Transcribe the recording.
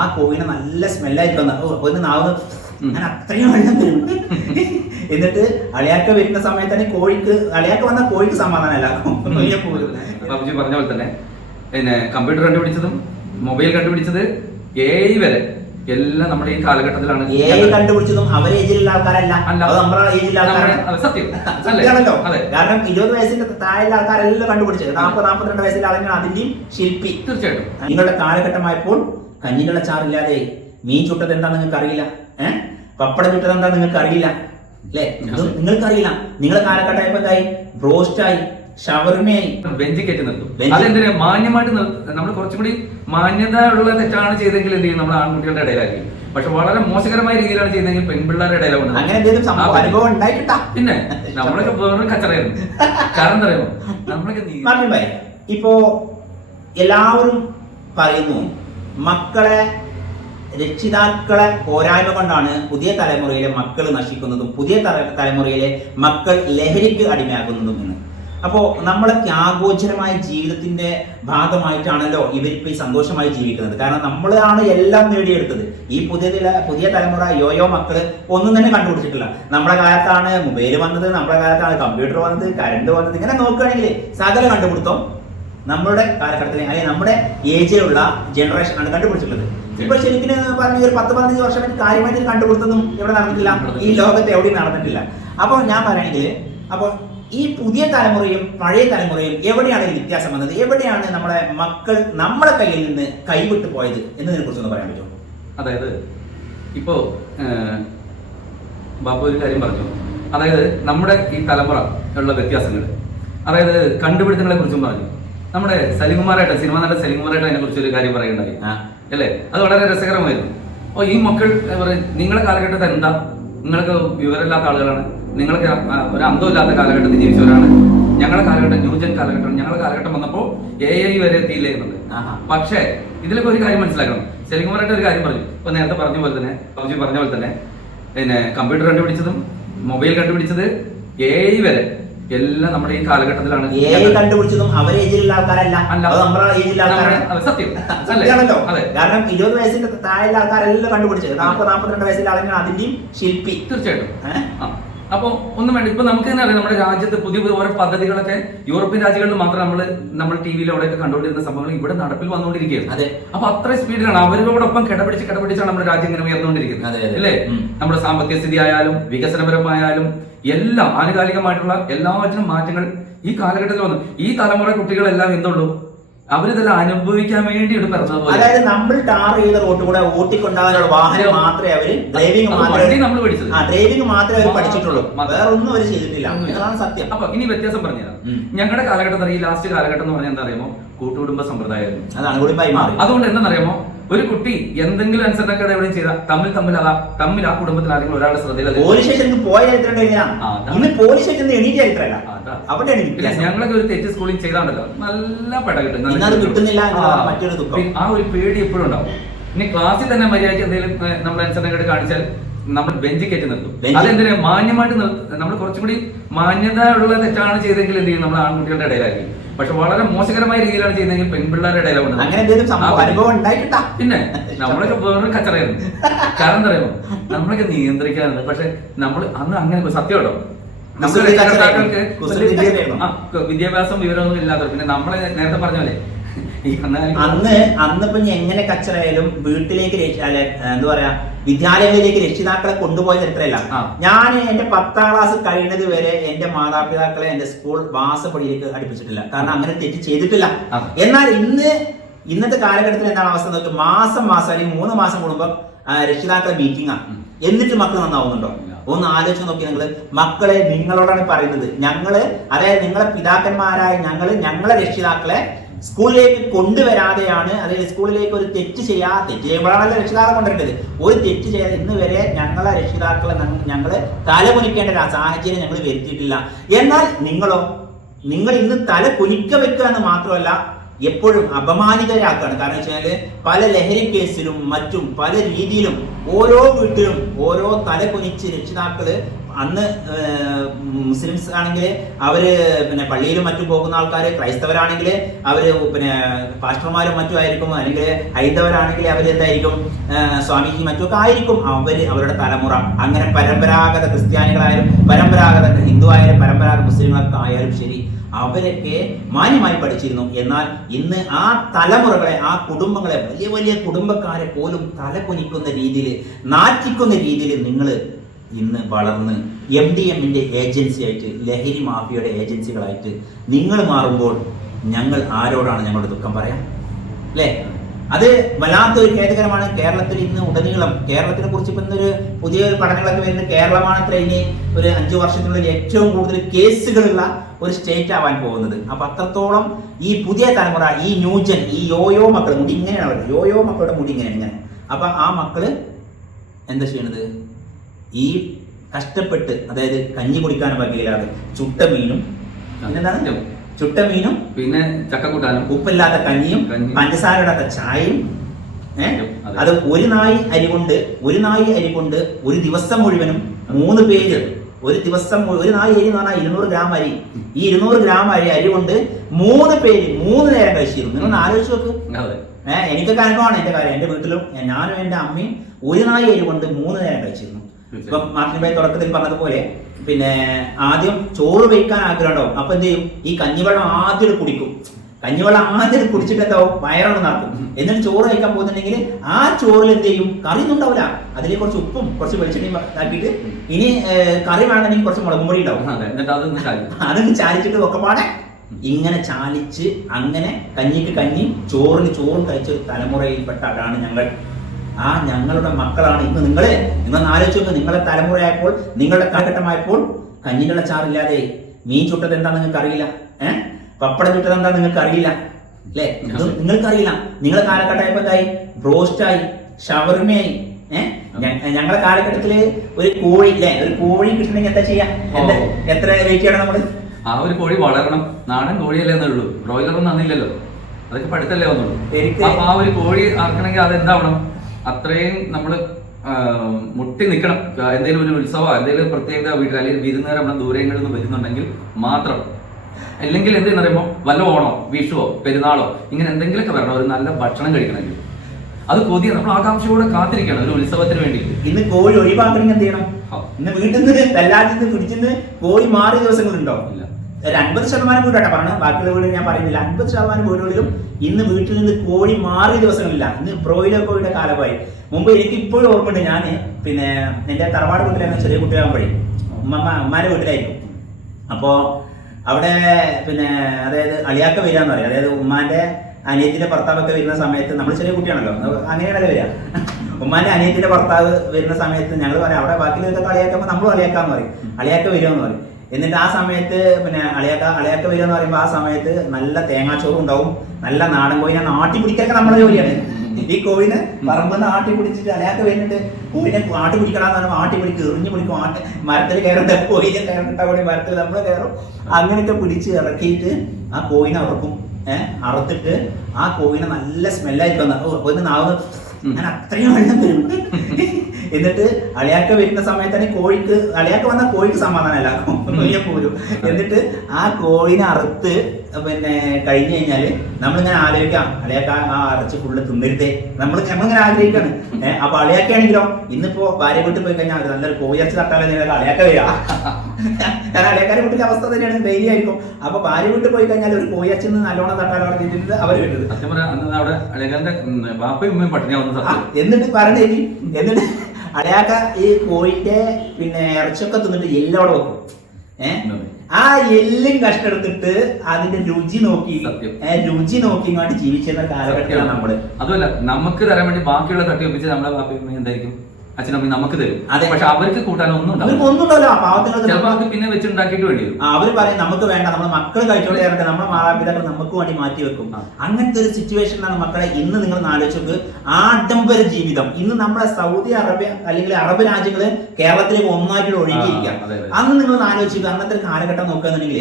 ആ കോഴിനെ നല്ല സ്മെല്ലായിട്ട് വന്ന ഓ ഒന്ന് നാവ് ഞാൻ അത്രയും വെള്ളം വരും എന്നിട്ട് അളിയാക്ക വരുന്ന സമയത്ത് തന്നെ കോഴിക്ക് അളിയാക്ക വന്ന കോഴിക്ക് സമാധാനമല്ല പബ്ജി പറഞ്ഞ പോലെ തന്നെ പിന്നെ കമ്പ്യൂട്ടർ കണ്ടുപിടിച്ചതും മൊബൈൽ കണ്ടുപിടിച്ചത് ഏഴ് വരെ. എല്ലാം നമ്മുടെ ഈ കാലഘട്ടത്തിലാണ്. കണ്ടുപിടിച്ചതും അവരെ ഏജിലുള്ള ആൾക്കാരല്ല. നമ്മുടെ ഏജിലുള്ള ആൾക്കാരാണ്. സത്യം? കാരണം ഇരുപത് വയസ്സിന്റെ താഴെയുള്ള ആൾക്കാരെല്ലാം കണ്ടുപിടിച്ചത്. നാൽപ്പത് നാൽപ്പത്തിരണ്ട് വയസ്സിലെ അതിന്റെയും ശില്പി. തീർച്ചയായിട്ടും. നിങ്ങളുടെ കാലഘട്ടമായപ്പോൾ കഞ്ഞിനുള്ള ചാറില്ലാതെ മീൻ ചുട്ടത് എന്താ നിങ്ങൾക്ക് അറിയില്ല ഏഹ് പപ്പടം ചുട്ടത് എന്താ നിങ്ങൾക്ക് അറിയില്ല അല്ലേ ഇത് നിങ്ങൾക്ക് അറിയില്ല നിങ്ങളെ കാലഘട്ടമായപ്പോ എന്തായി? ബ്രോസ്റ്റായി ഷവർമയായി. ബെഞ്ച് കയറ്റി നിർത്തും. അതെന്തിനാ? മാന്യമായിട്ട് നമ്മൾ കുറച്ചും കൂടി മാന്യത ഉള്ള തെറ്റാണ് ചെയ്തെങ്കിൽ എന്ത് ചെയ്യും? നമ്മൾ ആൺകുട്ടികളുടെ ഇടയിലായിരിക്കും. പക്ഷെ വളരെ മോശകരമായ രീതിയിലാണ് ചെയ്യുന്നതെങ്കിൽ പെൺപിള്ളേരുടെ ഇടയിലാണ് അങ്ങനെ അനുഭവം ഉണ്ടായിട്ടാ പിന്നെ നമ്മളൊക്കെ വേറൊരു കച്ചറയായിരുന്നു. കാരണം എന്താ അറിയുമോ? നമ്മളൊക്കെ ഇപ്പോ എല്ലാവരും പറയുന്നു മക്കളെ രക്ഷിതാക്കളെ പോരായ്മ കൊണ്ടാണ് പുതിയ തലമുറയിലെ മക്കൾ നശിക്കുന്നതും പുതിയ തല- തലമുറയിലെ മക്കൾ ലഹരിക്ക് അടിമയാകുന്നതും എന്ന്. അപ്പോൾ നമ്മളെ ത്യാഗോചരമായ ജീവിതത്തിന്റെ ഭാഗമായിട്ടാണല്ലോ ഇവരിപ്പോൾ ഈ സന്തോഷമായി ജീവിക്കുന്നത്. കാരണം നമ്മളാണ് എല്ലാം നേടിയെടുത്തത്. ഈ പുതിയ പുതിയ തലമുറ യോയോ മക്കൾ ഒന്നും തന്നെ കണ്ടുപിടിച്ചിട്ടില്ല. നമ്മുടെ കാലത്താണ് മൊബൈൽ വന്നത് നമ്മുടെ കാലത്താണ് കമ്പ്യൂട്ടർ വന്നത് കരണ്ട് വന്നത് ഇങ്ങനെ നോക്കുകയാണെങ്കിൽ സകല കണ്ടുപിടുത്തം നമ്മുടെ കാലഘട്ടത്തിലെ അല്ലെങ്കിൽ നമ്മുടെ ഏജിലുള്ള ജനറേഷൻ ആണ് കണ്ടുപിടിച്ചിട്ടുള്ളത്. ഇപ്പൊ ശരിക്കും പറഞ്ഞ ഒരു പത്ത് പതിനഞ്ച് വർഷം കാര്യമായിട്ട് കണ്ടുപിടുത്തൊന്നും ഇവിടെ നടന്നിട്ടില്ല. ഈ ലോകത്ത് എവിടെയും നടന്നിട്ടില്ല. അപ്പോൾ ഞാൻ പറയുകയാണെങ്കിൽ അപ്പോൾ ഈ പുതിയ തലമുറയും പഴയ തലമുറയും എവിടെയാണ് വ്യത്യാസം വന്നത്? എവിടെയാണ് നമ്മുടെ മക്കൾ നമ്മുടെ കയ്യിൽ നിന്ന് കൈവിട്ട് പോയത് എന്നതിനെ കുറിച്ച് ഒന്ന് പറയാൻ പറ്റുമോ? അതായത് ഇപ്പോ ബാബു ഒരു കാര്യം പറഞ്ഞു. അതായത് നമ്മുടെ ഈ തലമുറ ഉള്ള വ്യത്യാസങ്ങൾ. അതായത് കണ്ടുപിടുത്തങ്ങളെ കുറിച്ചും പറഞ്ഞു. നമ്മുടെ സലികുമാറായിട്ട് സിനിമ നടൻ സലികുമാറായിട്ട് അതിനെ കുറിച്ച് ഒരു കാര്യം പറയുണ്ടായി. അല്ലേ? അത് വളരെ രസകരമായിരുന്നു. ഓ ഈ മക്കൾ നിങ്ങളുടെ കാലഘട്ടത്തിൽ എന്താ? നിങ്ങൾക്ക് വിവരമില്ലാത്ത ആളുകളാണ്. നിങ്ങൾക്ക് ഒരു അന്തമില്ലാത്ത കാലഘട്ടത്തിൽ ജീവിച്ചവരാണ്. ഞങ്ങളുടെ കാലഘട്ടം ന്യൂജൻ കാലഘട്ടം ഞങ്ങളുടെ കാലഘട്ടം വന്നപ്പോൾ എ ഐ വരെ എത്തിയില്ലേ എന്നുള്ളത്. പക്ഷേ ഇതിലൊക്കെ ഒരു കാര്യം മനസ്സിലാക്കണം. സെലികുമാറായിട്ട് ഒരു കാര്യം പറഞ്ഞു. ഇപ്പൊ നേരത്തെ പറഞ്ഞ പോലെ തന്നെ പബ്ജി പറഞ്ഞ പോലെ തന്നെ പിന്നെ കമ്പ്യൂട്ടർ കണ്ടുപിടിച്ചതും മൊബൈൽ കണ്ടുപിടിച്ചത് എ ഐ വരെ. എല്ലാം നമ്മുടെ ഈ കാലഘട്ടത്തിലാണ് കണ്ടുപിടിച്ചതും അവരെ ഏജിലുള്ള ആൾക്കാരല്ല. അല്ല. അത് നമ്മുടെ ഏജിലുള്ള ആൾക്കാരാണ്. സത്യം? അതെ. കാരണം ഇരുപത് വയസ്സിന്റെ താഴെയുള്ള ആൾക്കാരെല്ലാം കണ്ടുപിടിച്ചത്. നാൽപ്പത് നാൽപ്പത്തിരണ്ട് വയസ്സിലെ ആളുകൾ അതിന്റെയും ശില്പി. തീർച്ചയായിട്ടും. ഏഹ്? അപ്പൊ ഒന്നും വേണ്ട. ഇപ്പൊ നമുക്ക് തന്നെ അറിയാം നമ്മുടെ രാജ്യത്ത് പുതിയ പുതിയ ഓരോ പദ്ധതികളൊക്കെ യൂറോപ്യൻ രാജ്യങ്ങളിൽ മാത്രം നമ്മൾ നമ്മൾ ടി വിയിൽ അവിടെയൊക്കെ കണ്ടുകൊണ്ടിരുന്ന സംഭവങ്ങൾ ഇവിടെ നടപ്പിൽ വന്നുകൊണ്ടിരിക്കുകയാണ്. അതെ. അപ്പൊ അത്ര സ്പീഡിലാണ് അവരോടൊപ്പം കിടപിടിച്ച് കിടപിടിച്ചാണ് നമ്മുടെ രാജ്യം ഇങ്ങനെ ഉയർന്നുകൊണ്ടിരിക്കുന്നത്. അല്ലേ? നമ്മുടെ സാമ്പത്തിക സ്ഥിതി ആയാലും വികസനപരമായാലും എല്ലാം ആനുകാലികമായിട്ടുള്ള എല്ലാറ്റിനും മാറ്റങ്ങൾ ഈ കാലഘട്ടത്തിൽ വന്നു. ഈ തലമുറ കുട്ടികളെല്ലാം എന്തുള്ളൂ? അവരിതെല്ലാം അനുഭവിക്കാൻ വേണ്ടി ഒരു അതായത് നമ്മൾ ടാർ ചെയ്ത റോട്ട് കൂടെ ഓട്ടിക്കൊണ്ടാകാനുള്ള വാഹനം മാത്രമേ അവർ ഡ്രൈവിംഗ് മാത്രമേ നമ്മൾ പഠിച്ചത്. ആ ഡ്രൈവിംഗ് മാത്രമേ അവർ പഠിച്ചിട്ടുള്ളൂ. വേറെ ഒന്നും അവർ ചെയ്തിട്ടില്ല. അതാണ് സത്യം. അപ്പൊ ഇനി വ്യത്യാസം പറഞ്ഞുതരാം ഉം. ഞങ്ങളുടെ കാലഘട്ടം ഈ ലാസ്റ്റ് കാലഘട്ടം എന്ന് പറഞ്ഞാൽ എന്താ അറിയാമോ? കൂട്ടുകുടുംബ സമ്പ്രദായമായിരുന്നു മാറി. അതുകൊണ്ട് എന്താണെന്നറിയാമോ? ഒരു കുട്ടി എന്തെങ്കിലും അനുസരണക്കേട് എവിടെയും ചെയ്താൽ തമ്മിൽ തമ്മിൽ അതാ തമ്മിൽ ആ കുടുംബത്തിൽ ആരെങ്കിലും ഒരാളുടെ ശ്രദ്ധയിൽ പോലീസ് സ്റ്റേഷനിൽ പോയ ചരിത്രം കഴിഞ്ഞാ? ആ, അതാണ്. ഇന്ന് പോലീസ് സ്റ്റേഷനിൽ എണീറ്റ് ചരിത്രമല്ല അവിടെയാണ് ഇല്ല ഞങ്ങളൊക്കെ ഒരു തെറ്റ് സ്കൂളിൽ ചെയ്താണ്ടല്ലോ. നല്ല പട കിട്ടും. കിട്ടുന്നില്ല. ആ. ഒരു പേടി എപ്പോഴും ഉണ്ടാവും. ഇനി ക്ലാസ്സിൽ തന്നെ മര്യാദയ്ക്ക് എന്തെങ്കിലും നമ്മൾ അനുസരണക്കേട് കാണിച്ചാൽ നമ്മൾ ബെഞ്ച് കയറ്റി നിർത്തും. അതെന്തിനാ? മാന്യമായിട്ട് നമ്മൾ കുറച്ചും കൂടി മാന്യത ഉള്ള തെറ്റാണ് ചെയ്തെങ്കിൽ എന്ത് ചെയ്യും? നമ്മൾ ആൺകുട്ടികളുടെ ഇടയിലായിരിക്കും. പക്ഷെ വളരെ മോശകരമായ രീതിയിലാണ് ചെയ്യുന്നതെങ്കിൽ പെൺപിള്ളേരുടെ ഇടയിലാണ് അങ്ങനെ പിന്നെ നമ്മളൊക്കെ വേറൊരു കച്ചറയായിരുന്നു. കാരണം എന്താ പറയുമോ നമ്മളൊക്കെ നിയന്ത്രിക്കാറുണ്ട്. പക്ഷെ നമ്മൾ അന്ന് അങ്ങനെ സത്യം കേട്ടോ നമ്മുടെ. രക്ഷകർത്താക്കൾക്ക് വിദ്യാഭ്യാസം. വിവരമൊന്നും ഇല്ലാത്തവർ. പിന്നെ നമ്മളെ നേരത്തെ പറഞ്ഞ പോലെ അന്ന് അന്ന് അന്ന് ഇപ്പൊ ഇനി എങ്ങനെ കച്ചറയാലും വീട്ടിലേക്ക് എന്താ പറയാ വിദ്യാലയങ്ങളിലേക്ക് രക്ഷിതാക്കളെ കൊണ്ടുപോയ ചരിത്രമല്ല ഞാൻ എന്റെ പത്താം ക്ലാസ് കഴിയുന്നത് വരെ എന്റെ മാതാപിതാക്കളെ എന്റെ സ്കൂൾ വാസപ്പടിയിലേക്ക് അടുപ്പിച്ചിട്ടില്ല. കാരണം അങ്ങനെ തെറ്റ് ചെയ്തിട്ടില്ല. എന്നാൽ ഇന്ന് ഇന്നത്തെ കാലഘട്ടത്തിൽ എന്താണ് അവസ്ഥ നോക്ക് മാസം മാസം അല്ലെങ്കിൽ മൂന്ന് മാസം കൂടുമ്പോൾ രക്ഷിതാക്കളെ മീറ്റിംഗ് ആണ് എന്നിട്ട് മക്കൾ നന്നാവുന്നുണ്ടോ? ഒന്ന് ആലോചിച്ച് നോക്കി നിങ്ങൾ മക്കളെ നിങ്ങളോടാണ് പറയുന്നത്. ഞങ്ങൾ അതായത് നിങ്ങളെ പിതാക്കന്മാരായ ഞങ്ങൾ ഞങ്ങളെ രക്ഷിതാക്കളെ സ്കൂളിലേക്ക് കൊണ്ടുവരാതെയാണ് അല്ലെങ്കിൽ സ്കൂളിലേക്ക് ഒരു തെറ്റ് ചെയ്യാ തെറ്റ് ചെയ്യുമ്പോഴാണല്ലോ രക്ഷിതാക്കളെ കൊണ്ടുവരേണ്ടത്. ഒരു തെറ്റ് ചെയ്യാതെ ഇന്ന് വരെ ഞങ്ങളെ രക്ഷിതാക്കളെ ഞങ്ങൾ ഞങ്ങൾ തല കുനിക്കേണ്ട ഒരു സാഹചര്യം ഞങ്ങൾ വരുത്തിയിട്ടില്ല. എന്നാൽ നിങ്ങളോ നിങ്ങൾ ഇന്ന് തല കുനിക്ക വെക്കുക എന്ന് മാത്രമല്ല എപ്പോഴും അപമാനിതരാക്കുകയാണ് കാരണം വെച്ചാൽ പല ലഹരി കേസിലും മറ്റും പല രീതിയിലും ഓരോ വീട്ടിലും ഓരോ തല കുനിച്ച് രക്ഷിതാക്കൾ അന്ന് മുസ്ലിംസ് ആണെങ്കിൽ അവർ പിന്നെ പള്ളിയിലും മറ്റും പോകുന്ന ആൾക്കാർ ക്രൈസ്തവരാണെങ്കിൽ അവർ പിന്നെ പാസ്റ്റർമാരും മറ്റും ആയിരിക്കും. അല്ലെങ്കിൽ ഹൈന്ദവരാണെങ്കിൽ അവർ എന്തായിരിക്കും? സ്വാമിജി മറ്റും മറ്റുമൊക്കെ ആയിരിക്കും അവർ അവരുടെ തലമുറ. അങ്ങനെ പരമ്പരാഗത ക്രിസ്ത്യാനികളായാലും പരമ്പരാഗത ഹിന്ദു ആയാലും മുസ്ലിങ്ങളൊക്കെ ശരി അവരൊക്കെ മാന്യമായി പഠിച്ചിരുന്നു. എന്നാൽ ഇന്ന് ആ തലമുറകളെ ആ കുടുംബങ്ങളെ വലിയ വലിയ കുടുംബക്കാരെ പോലും തല കുനിക്കുന്ന രീതിയിൽ നാറ്റിക്കുന്ന രീതിയിൽ നിങ്ങൾ ഇന്ന് വളർന്ന് എം ഡി എമ്മിന്റെ ഏജൻസി ആയിട്ട് ലഹരി മാഫിയയുടെ ഏജൻസികളായിട്ട് നിങ്ങൾ മാറുമ്പോൾ ഞങ്ങൾ ആരോടാണ് ഞങ്ങളുടെ ദുഃഖം പറയാം? അല്ലേ? അത് വല്ലാത്തൊരു ഖേദകരമാണ്. കേരളത്തിൽ ഇന്ന് ഉടനീളം കേരളത്തിനെ കുറിച്ച് ഇപ്പം ഇന്നൊരു പുതിയ പഠനങ്ങളൊക്കെ വരുന്നത് കേരളമാണ് അത്ര ഇനി ഒരു അഞ്ചു വർഷത്തിനുള്ളിൽ ഏറ്റവും കൂടുതൽ കേസുകളുള്ള ഒരു സ്റ്റേറ്റ് ആവാൻ പോകുന്നത്. അപ്പൊ അത്രത്തോളം ഈ പുതിയ തലമുറ ഈ ന്യൂജൻ ഈ യോയോ മക്കൾ മുടി ഇങ്ങനെയാണ് യോയോ മക്കളുടെ മുടി ഇങ്ങനെയാണ് ഇങ്ങനെ. അപ്പൊ ആ മക്കൾ എന്താ ചെയ്യണത്? ഈ കഷ്ടപ്പെട്ട് അതായത് കഞ്ഞി കുടിക്കാൻ വകയില്ലാതെ ചുട്ട മീനും പിന്നെന്താണ്? ചുട്ട മീനും പിന്നെ ചക്കക്കൂട്ടാനും. ഉപ്പില്ലാത്ത കഞ്ഞിയും കഞ്ഞി. പഞ്ചസാര ഇടാത്ത ചായയും അതെ. അത് ഒരു നായി അരി കൊണ്ട് ഒരു നായി അരി കൊണ്ട് ഒരു ദിവസം മുഴുവനും മൂന്ന് പേര് ഒരു ദിവസം ഒരു നായി അരി എന്ന് പറഞ്ഞാൽ ഇരുന്നൂറ് ഗ്രാം അരി. ഈ ഇരുന്നൂറ് ഗ്രാം അരി അരി കൊണ്ട് മൂന്ന് പേര് മൂന്ന് നേരം കഴിച്ചിരുന്നു. നിങ്ങൾ ആലോചിച്ചു നോക്ക്. ഏഹ് എനിക്കൊക്കെ അനുഭവമാണ് എന്റെ കാര്യം. എന്റെ വീട്ടിലും ഞാനും എന്റെ അമ്മയും ഒരു നായി അരി കൊണ്ട് മൂന്ന് നേരം കഴിച്ചിരുന്നു. ഇപ്പം മാർട്ടിൻ ഭായി തുടക്കത്തിൽ പറഞ്ഞതുപോലെ പിന്നെ ആദ്യം ചോറ് വയ്ക്കാൻ ആഗ്രഹം ഉണ്ടാവും അപ്പൊ എന്ത് ചെയ്യും? ഈ കഞ്ഞിവെള്ളം ആദ്യം കുടിക്കും. കഞ്ഞിവെള്ളം ആദ്യം കുടിച്ചിട്ട് എന്താവും വയറൊന്ന് നടക്കും. എന്നിട്ട് ചോറ് കഴിക്കാൻ പോകുന്നുണ്ടെങ്കിൽ ആ ചോറിൽ എന്ത് ചെയ്യും? കറി ഒന്നും ഉണ്ടാവില്ല. അതിൽ കുറച്ച് ഉപ്പും കുറച്ച് വെളിച്ചെണ്ണയും ആക്കിയിട്ട് ഇനി കറി വേണമെങ്കിൽ കുറച്ച് മുളകും പൊടി ഉണ്ടാവും. അതൊന്ന് ചാലിച്ചിട്ട് ഒക്കെപ്പാടെ ഇങ്ങനെ ചാലിച്ച് അങ്ങനെ കഞ്ഞിക്ക് കഞ്ഞി ചോറിന് ചോറും കഴിച്ച തലമുറയിൽപ്പെട്ട ആളാണ് ഞങ്ങൾ. ആ ഞങ്ങളുടെ മക്കളാണ്. ഇന്ന് നിങ്ങളെ നിങ്ങൾ ആലോചിച്ചു നോക്ക്. നിങ്ങളെ തലമുറയായപ്പോൾ നിങ്ങളുടെ കാലഘട്ടമായപ്പോൾ കഞ്ഞിനുള്ള ചാറില്ലാതെ മീൻ ചുട്ടത് എന്താ നിങ്ങൾക്ക് അറിയില്ല ഏഹ് പപ്പടം ചുട്ടത് എന്താ നിങ്ങൾക്ക് അറിയില്ല അല്ലേ? നിങ്ങൾക്കറിയില്ല നിങ്ങൾക്ക് അറിയില്ല നിങ്ങളെ കാലഘട്ടമായപ്പോ എന്തായി? ബ്രോസ്റ്റായി. ഷവർമയായി. ഞങ്ങളുടെ കാലഘട്ടത്തിൽ ഒരു കോഴി അല്ലേ ഒരു കോഴി കിട്ടണമെങ്കിൽ എന്താ ചെയ്യാ. എത്ര വെയിറ്റ് ചെയ്യണം നമ്മൾ? ആ ഒരു കോഴി വളരണം. നാടൻ കോഴിയല്ലേ എന്നുള്ളൂ. ബ്രോയിലർ ഒന്നും അന്നില്ലല്ലോ. അതൊക്കെ പഠിത്തല്ലേ വന്നുള്ളൂ. ആ ഒരു കോഴി അറക്കണമെങ്കിൽ അതെന്താവണം? അത്രയും നമ്മൾ മുട്ടി നിൽക്കണം എന്തെങ്കിലും ഒരു ഉത്സവം എന്തെങ്കിലും പ്രത്യേകത വീട്ടിൽ അല്ലെങ്കിൽ വിരുന്നുകാർ നമ്മുടെ ദൂരങ്ങളിൽ നിന്ന് വരുന്നുണ്ടെങ്കിൽ മാത്രം. അല്ലെങ്കിൽ എന്തെന്ന് പറയുമ്പോൾ വല്ല ഓണോ വിഷുവോ പെരുന്നാളോ ഇങ്ങനെ എന്തെങ്കിലുമൊക്കെ വരണം. ഒരു നല്ല ഭക്ഷണം കഴിക്കണമെങ്കിൽ. അത് കൊതിയ നമ്മൾ ആകാംക്ഷയോടെ കാത്തിരിക്കണം ഒരു ഉത്സവത്തിന് വേണ്ടി ഇന്ന് കോഴി ഒഴിവാക്കണമെങ്കിൽ എന്ത് ചെയ്യണം. ഇന്ന് വീട്ടിൽ നിന്ന് എല്ലാ നിന്ന് പിടിച്ചിന്ന് കോഴി മാറിയ ദിവസങ്ങളുണ്ടോ? ഇല്ല. ഒരു അൻപത് ശതമാനം വീടാട്ടെ പറഞ്ഞു ബാക്കിയുള്ള വീട് ഞാൻ പറയുന്നില്ല. അൻപത് ശതമാനം വീടുകളിലും ഇന്ന് വീട്ടിൽ നിന്ന് കോഴി മാറിയ ദിവസങ്ങളില്ല. ഇന്ന് ബ്രോയിലർ കോഴിയുടെ കാലമായി. മുമ്പ് എനിക്ക് ഇപ്പോഴും ഓർമ്മയുണ്ട് ഞാൻ പിന്നെ എന്റെ തറവാട് വീട്ടിലായിരുന്നു ചെറിയ കുട്ടിയാകുമ്പോഴേ. ഉമ്മ ഉമ്മാന്റെ വീട്ടിലായിരുന്നു. അപ്പോൾ അവിടെ പിന്നെ അതായത് അളിയാക്ക വരിക എന്ന് പറയും. അതായത് ഉമ്മാന്റെ അനിയത്തിന്റെ ഭർത്താവൊക്കെ വരുന്ന സമയത്ത് നമ്മൾ ചെറിയ കുട്ടിയാണല്ലോ. അങ്ങനെയാണല്ലോ വരിക. ഉമ്മാന്റെ അനിയത്തിന്റെ ഭർത്താവ് വരുന്ന സമയത്ത് ഞങ്ങൾ പറയാം അവിടെ ബാക്കിയുള്ളതൊക്കെ കളിയാക്കുമ്പോൾ നമ്മൾ കളിയാക്കാന്ന് പറയും. അളിയാക്ക വരുമെന്ന് പറയും. എന്നിട്ട് ആ സമയത്ത് പിന്നെ അളിയാക്ക അളിയാക്ക വരിക എന്ന് പറയുമ്പോൾ ആ സമയത്ത് നല്ല തേങ്ങാച്ചോറും ഉണ്ടാവും നല്ല നാടൻ കോഴിനെ നാട്ടി പിടിക്കലൊക്കെ നമ്മുടെ ജോലിയാണ്. ഈ കോഴിനെ പറമ്പെന്ന് ആട്ടി പിടിച്ചിട്ട് അലയാക്ക വരുന്നുണ്ട് കോഴിനെ ആട്ടി പിടിക്കണമെന്ന് പറയുമ്പോൾ ആട്ടി പിടിക്കും എറിഞ്ഞു പിടിക്കും ആട്ടി മരത്തിൽ കയറുണ്ട് കോഴിനെ കയറിട്ട അവിടെ മരത്തിൽ നമ്മൾ കയറും. അങ്ങനെയൊക്കെ പിടിച്ച് ഇറക്കിയിട്ട് ആ കോഴിനെ അറക്കും. ഏഹ് അറുത്തിട്ട് ആ കോഴിനെ നല്ല സ്മെല്ലായിരിക്കും ഒന്ന് നാവ് ഞാൻ അത്രയും വെള്ളം വരും എന്നിട്ട് അളിയാക്ക വരുന്ന സമയത്ത് തന്നെ കോഴിക്ക് അളിയാക്ക വന്ന കോഴിക്ക് സമാധാനമല്ല വലിയ പോലും എന്നിട്ട് ആ കോഴിനെ അറുത്ത് പിന്നെ കഴിഞ്ഞു കഴിഞ്ഞാൽ നമ്മളിങ്ങനെ ആലോചിക്കാം അളിയാക്ക ആ അറച്ച് ഫുള്ള് തിന്നരുതേ നമ്മൾ നമ്മളിങ്ങനെ ആഗ്രഹിക്കാണ്. ഏഹ് അപ്പൊ അളിയാക്കാണെങ്കിലോ ഇന്നിപ്പോ ഭാര്യ വീട്ടിൽ പോയി കഴിഞ്ഞാൽ നല്ലൊരു കോഴി കോഴിയരച്ച് തട്ടാലെ അളിയാക്ക വരിക. കാരണം അളിയാക്കാരെ വീട്ടിലെ അവസ്ഥ തന്നെയാണ് ധൈര്യമായിരിക്കും അപ്പൊ ഭാര്യ വീട്ടിൽ പോയി കഴിഞ്ഞാൽ ഒരു കോഴി അച്ഛൻ നല്ലോണം തട്ടാൻ അവർ വരുന്നത്. അവിടെ ബാപ്പയും ഉമ്മയും പട്ടിണിയാവുന്ന എന്നിട്ട് പറഞ്ഞേ എന്നിട്ട് അടയാക്ക ഈ കോഴിന്റെ പിന്നെ ഇറച്ചൊക്കെ തിന്നിട്ട് എല്ലോടെ വെക്കും. ഏ? ആ എല്ലും കഷ്ടെടുത്തിട്ട് അതിന്റെ രുചി നോക്കി സത്യം. രുചി നോക്കി ഇങ്ങോട്ട് ജീവിച്ചിരുന്ന കാലഘട്ടമാണ് നമ്മൾ. അതുമല്ല നമുക്ക് തരാൻ വേണ്ടി ബാക്കിയുള്ള തട്ടി ഒപ്പിച്ച് നമ്മളെ എന്തായിരിക്കും? അച്ഛനമ്മയും നമുക്ക് തരും. അതെ. പക്ഷെ അവർക്ക് പാവങ്ങൾക്ക് ചിലപ്പോൾ അവർക്ക് പിന്നെ വെച്ചുണ്ടാക്കിയിട്ട് വേണ്ടി വരും. അവർ പറയും നമുക്ക് വേണ്ട നമ്മുടെ മക്കൾ കഴിച്ചോളെ ഇറങ്ങട്ടെ നമ്മുടെ മാതാപിതാക്കൾ നമുക്ക് വേണ്ടി മാറ്റി വെക്കും. അങ്ങനത്തെ ഒരു സിറ്റുവേഷനിലാണ് മക്കളെ ഇന്ന് നിങ്ങൾ ആലോചിച്ചത് ആഡംബര ജീവിതം. ഇന്ന് നമ്മുടെ സൗദി അറേബ്യ അല്ലെങ്കിൽ അറബ് രാജ്യങ്ങൾ കേരളത്തിലേക്ക് ഒന്നായിട്ട് ഒഴുകിയിരിക്കുക. അതെ. അന്ന് നിങ്ങൾ ആലോചിക്കുക അന്നത്തെ കാലഘട്ടം നോക്കുകയാണെന്നുണ്ടെങ്കിൽ